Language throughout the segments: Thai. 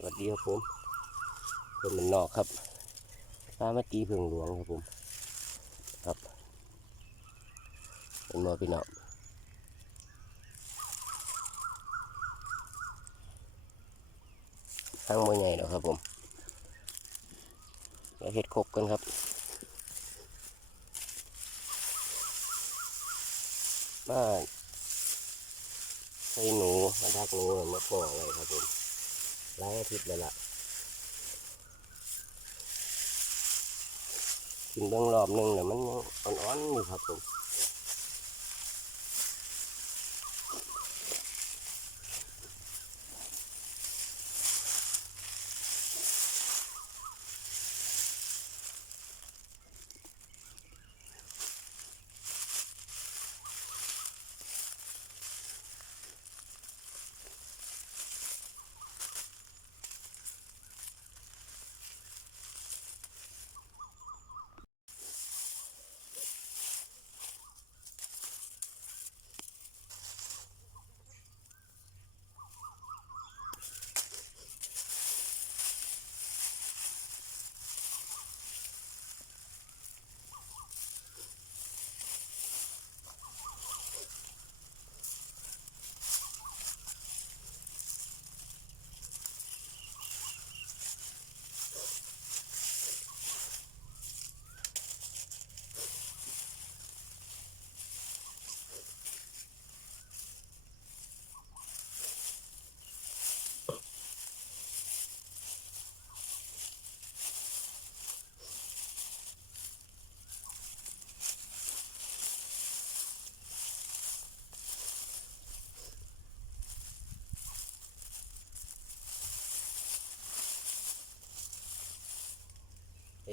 สวัสดีครับผมคนมันนอกครับพามาตีเพิงหลวงครับผม ครับเป็นมอพี่น้องทั้งมอใหญ่แล้วครับผมเดี๋ยวเห็ดครบกันครับมานให้หนูมาดักหนูมาปล่อยเลยครับผม หลายอาทิตย์เลยล่ะกินเบื้องรอบหนึงเนี่ยมันยังอ่อนๆอยู่ครับผม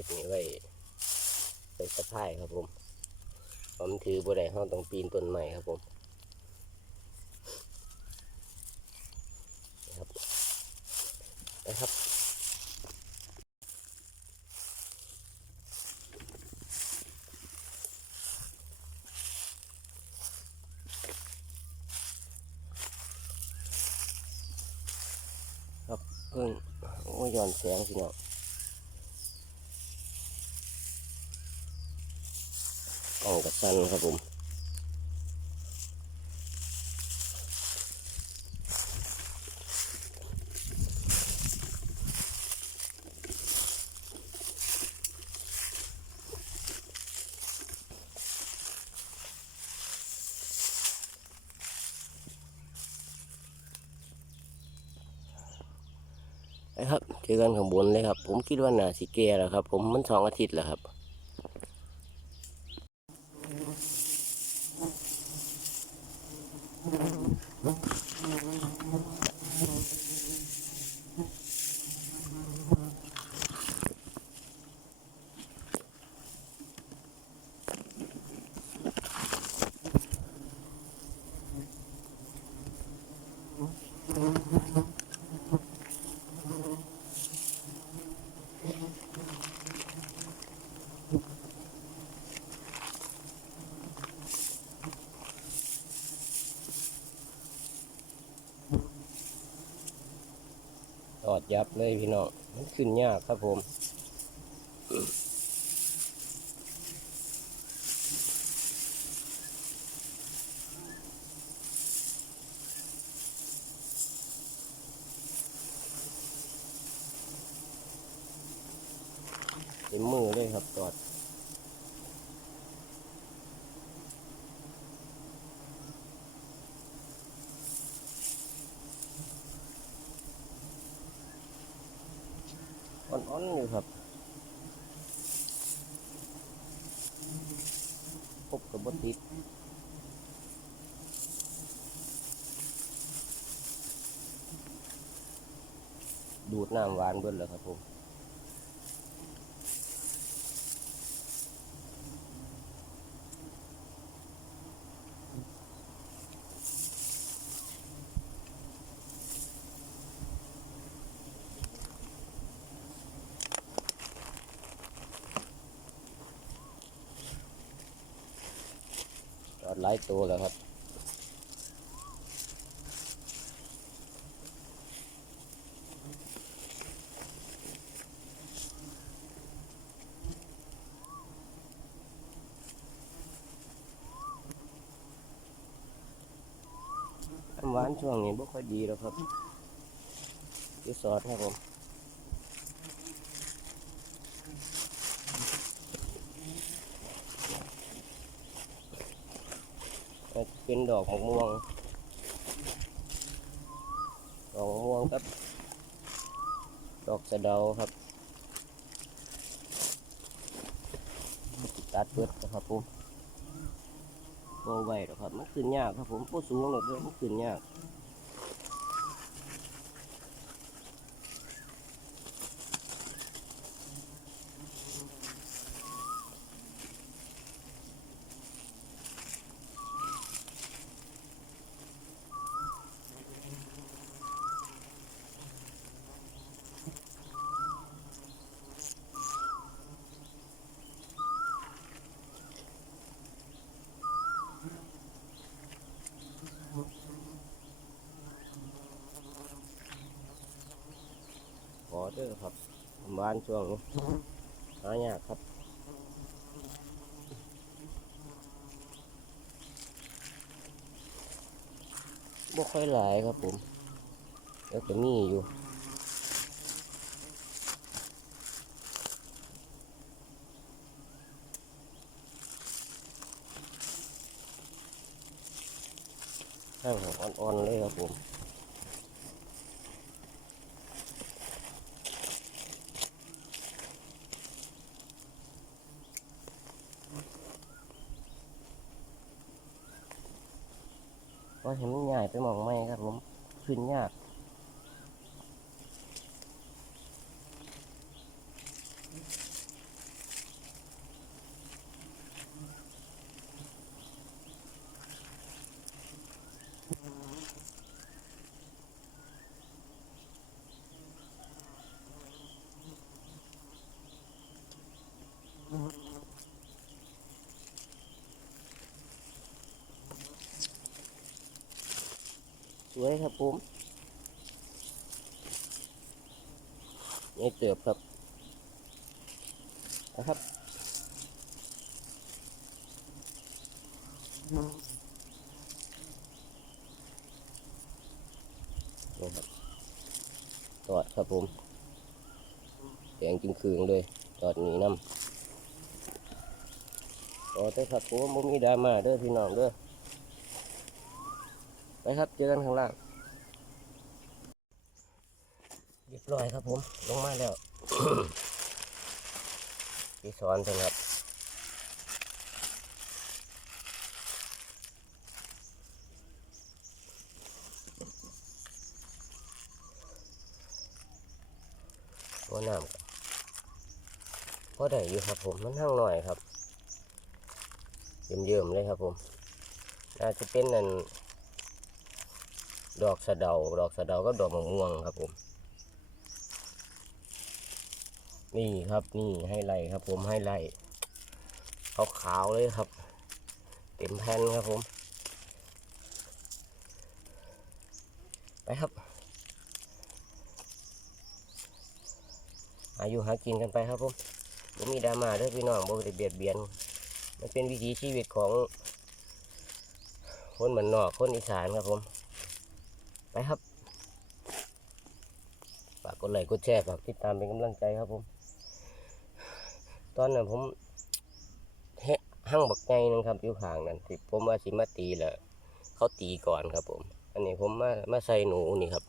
ดนี่ไว้ใส่สะพายครับผม ผมถือบ่ได้ห้องต้องปีนต้นใหม่ครับผมนะครับนะครับครับเพิ่งโอ้ยย้อนแสงสิเนาะ กล้องกับสั้นครับผมนะครับเจอกันข้างบนเลยครับ ผมคิดว่าน่าสิแก่แล้วครับ ผมมันสองอาทิตย์แล้วครับ ยับเลยพี่น้องมันขึ้นยากครับผมเต็มมือเลยครับตอด อ่อนอยู่ครับพบกับบติดดูดน้ำหวานเบิ้ลแล้วครับผม อดหลายตัวแล้วครับหวานช่วงนี้บ่ค่อยดีแล้วครับที่สอดครับผม ก็เป็นดอกมะม่วง ดอกมะม่วงครับ ดอกสะเดาครับ ตัดเบิดนะครับผมโบไหวหรอครับ มันขึ้นยากครับผมโบสูงหรอกเลยมันขึ้นยาก ขอเด้อครับ บ้านช่วงนี้หายากครับบ่ค่อยหลายครับผมแล้วก็มีอยู่ข้างอ่อนๆเลยครับผม ก็เห็นมันใหญ่ไปมองไม่ครับผมขึ้นยาก สวยครับผมนี่เติบครับนะครับนี่ครับตอดครับผมแดงจึงคืงเลยตอดหนีน้ำต่อเด้ครับผมบ่มีดามาเด้อพี่น้องเด้อ ไปครับเจอกันข้างล่างเรียบร้อยครับผม ลงมาแล้วที่สอนเพิ่นครับว่าน้ำครับพอได้อยู่ครับผม มันทั้งหน่อยครับเยิ่มๆเลยครับผม น่าจะเป็นนั่น ดอกสะเดา ดอกสะเดาก็ดอกมะม่วงครับผม นี่ครับนี่ให้ไล่ครับ ผมให้ไล่ขาวขาวๆเลยครับ เต็มแผ่นครับผม ไปครับ อายุหากินกันไปครับผมบ่มีดามาเด้อพี่น้องบ่ได้เบียดเบียน มันเป็นวิถีชีวิตของคนเหมือนนอกคนอีสานครับผม ไปครับ ฝากกดไลค์กดแชร์ฝากติดตามเป็นกำลังใจครับผม ตอนนั้นผมเฮหั่งบักไงนึงครับอยู่ข้างนั้นที่ผมว่าสิมาตีแหละเขาตีก่อนครับผม อันนี้ผมมามาใส่หนูนี่ครับ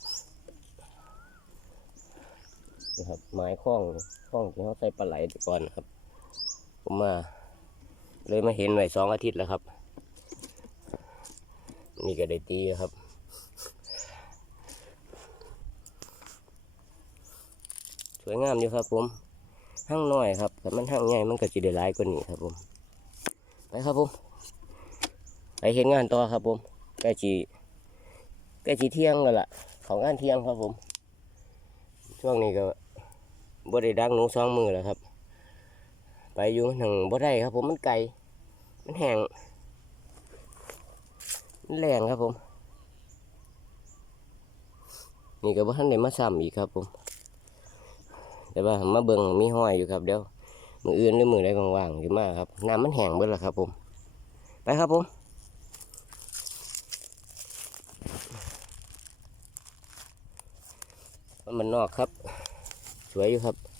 นี่ครับไม้ข้องข้องที่เขาใส่ปลาไหลก่อนครับ ผมมา เลยมาเห็นไว้สองอาทิตย์แล้วครับ นี่ก็ได้ตีครับ วยงามอยู่ครับ ผมห้างน้อยครับแต่มันห้างใหญ่มันก็จะได้หลายกว่านี้ครับ ผม ไปครับผม ไปเห็นงานต่อครับ ผมใกล้จีใกล้จีเที่ยงกันละของงานเที่ยงครับผม ช่วงนี้ก็บ่ได้ดังหนูสองมือแล้วครับ ไปอยู่หนึ่งบ่ได้ครับ ผมมันไกลมันแห้งมันแรงครับผม นี่ก็บ่ทันได้มาซ้ำอีกครับผม แต่ว่ามาเบิ่งมีห้อยอยู่ครับเดี๋ยวมืออื่นหรือมือใดว่างๆอยู่มากครับน้ำมันแห้งเบิดและครับ ผม ไปครับผมมันนอกครับ สวยอยู่ครับ